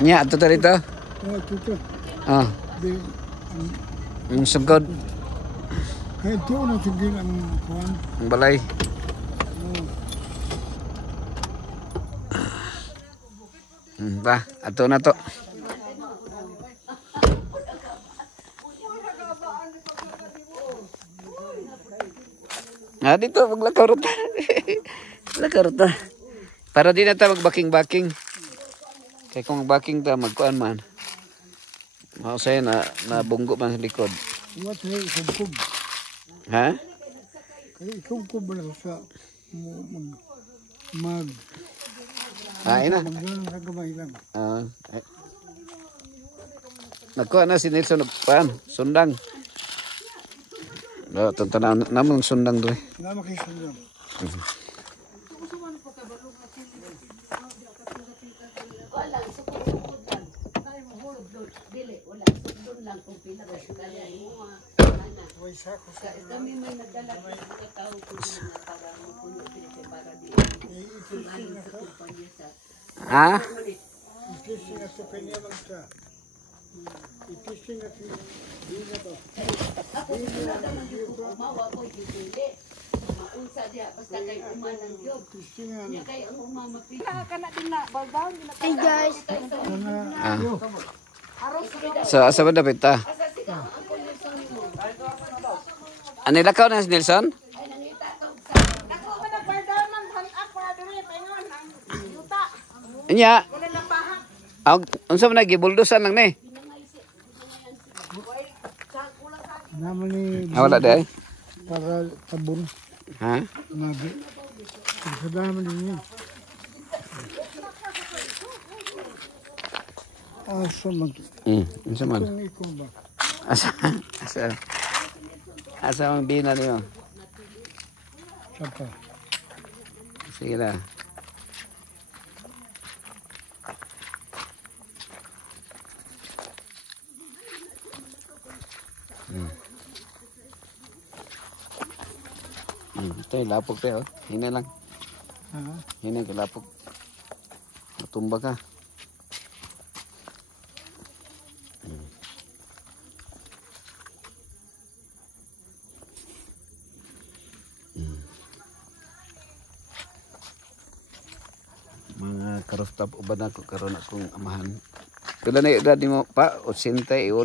Nya ato ta dito. Oh, tuto. Ah, Di, ang sugod, kahit doon na sige ang kuhan. ang balay. Ba, ato na to. Ah, dito maglakaw ta. Lakaw ta. Para di na ta magbaking-baking. Kaya kung baking ta magkuan man. Mausay na nabunggo man sa likod. What hey, kubkub. Ha? Kaya kubkub lang sa mag Ay na. maglalang sa gamay lang. Nagkuha na si Nelson pan, sundang. Oh, tantana namang sundang doy. Nama kayo sundang. Ha? Itising at sa kanya lang siya. Itising at di na to. Hey guys. So, asa ba dapat ta? Ano lakaw na si Nelson? Nya. Unsa man gibuldosan lang ni? Naman ni Wala day. para tabon. Ha? Nabi. Sa naman niya. Asa mag... Unsa man? Kung ikaw ba? Asa ang bina niyo? Sapa. Sige na. Ito yung lapok tayo. Hina lang. Ha? Hina yung lapok. Matumba ka. Mga karostap uban ako karon akong amahan. Pila na edad mo pa? 81.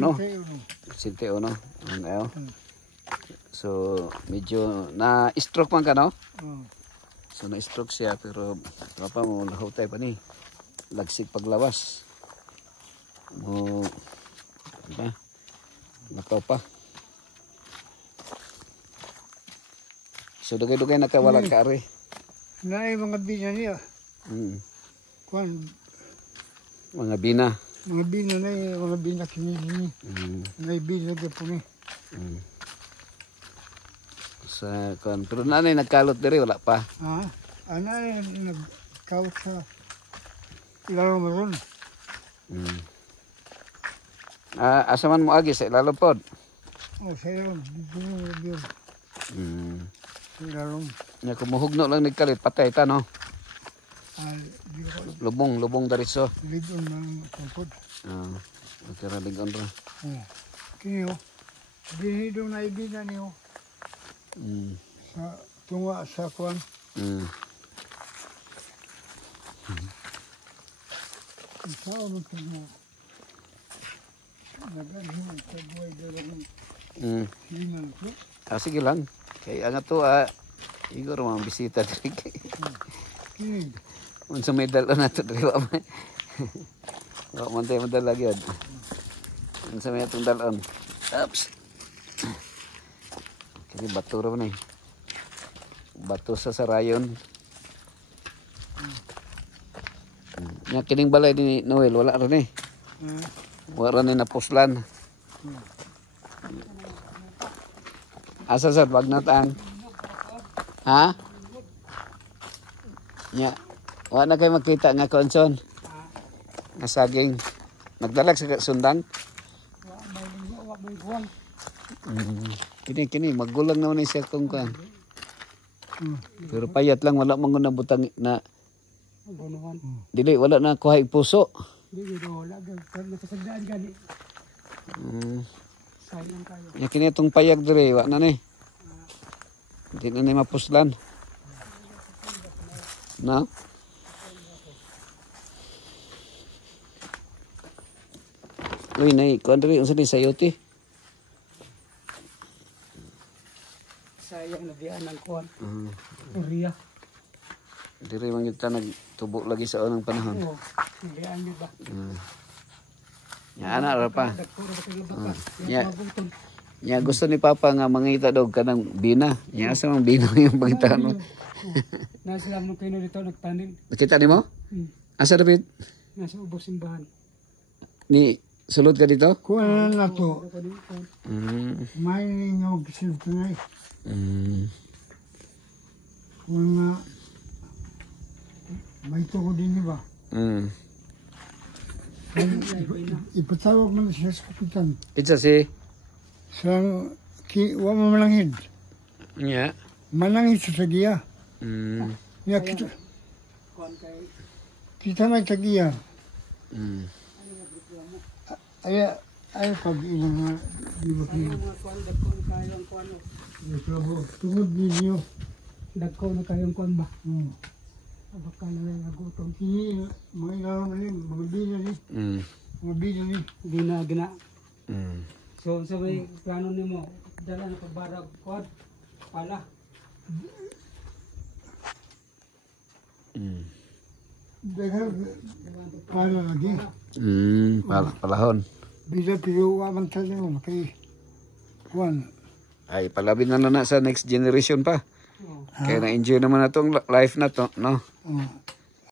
81. Ano? So medyo na stroke man ka no? Oh. So na stroke siya pero pa mo nahutay pa ni. Lagsig paglawas. Mo ba? Nakaw pa. So dugay-dugay na ka wala ka ari. Naay mga bina niya. Kuan, Mga bina. mga bina na mga bina kinili. Naay bina ka po ni. Sa kon pero nanay nagkalot diri wala pa. Ha? Ana nagkawat sa ilaro maron. Asa man mo agi sa ilalo pod. Oh, sa ilaro. Sa ilaro. Nya kumuhugno lang nagkalit patay ta no. Di ko Lubong dariso. ligon ng kumpod. Kira ligon ra. Kini ho. Binido na ibina niyo. Sa tunga sa kuan. Sao mo kanya. Nagano sa buhay dalawang himan ko. Sige lang. Kay angat to igor mga bisita diri. Kini. Unsa may dala na to diri wa man. Wa man tayo madala gyud. Unsa may atong dalon. Oops. Kini bato ra man bato sa sarayon. Nya kining balay ni Noel wala ra ni. Wala ni napuslan. Asa sad wag natang. Ha? Nya wa na kay makita nga konson. Nga saging nagdalag sa sundang. Wa bay kuan. Kini magulang na ni siya kung kan. Pero payat lang, wala man na butang na, Bunuhan. dili, wala na kuhay puso. Hindi, wala. Nakasagdaan gani. Sayang kayo. Ya kini itong payag dire, wa na ni. Di na ni mapuslan. Na? Uy, nay, kuan diri unsa ni sayote? Sayang na biyan ng kuwan. Korea. Diri man kita nagtubo lagi sa unang panahon. Oo. Biyan nyo ba? Ya ana ra pa. Puro ba kayo baka? Ya. Ya gusto ni Papa nga mangita dog kanang bina. Ya asa mang bina yung pangita mo. Nasa lang kayo dito nagtanim. Nakita nimo? Asa David? Nasa ubos simbahan. Ni sulod ka dito? Kuwan na to. Mm. May nga magkisilto na eh. Kuwan nga. May tuko din ba? Mm. Ipatawag mo na siya sa kapitan. Kitsa si Sa wa mo malangid. nya. Malangid sa tagiya. Mm. Ya kita may tagiya. Mm. Ay pag ilang nga di ba kayo? Tungod ninyo. Dagko na kayong kuwan ba? Baka na lang nagutom. Kini mga ilaw na rin, mga bina ni. Mga bina ni. Gina. Mm. So sa may plano nimo dala na pagbarag kuwan pala. Mm. Daghang pala lagi. Mm, palahon. Bisa pero wa man tayo mo kay kuwan. Ay, palabin na lang na sa next generation pa. Kaya na-enjoy naman na itong life na to, no?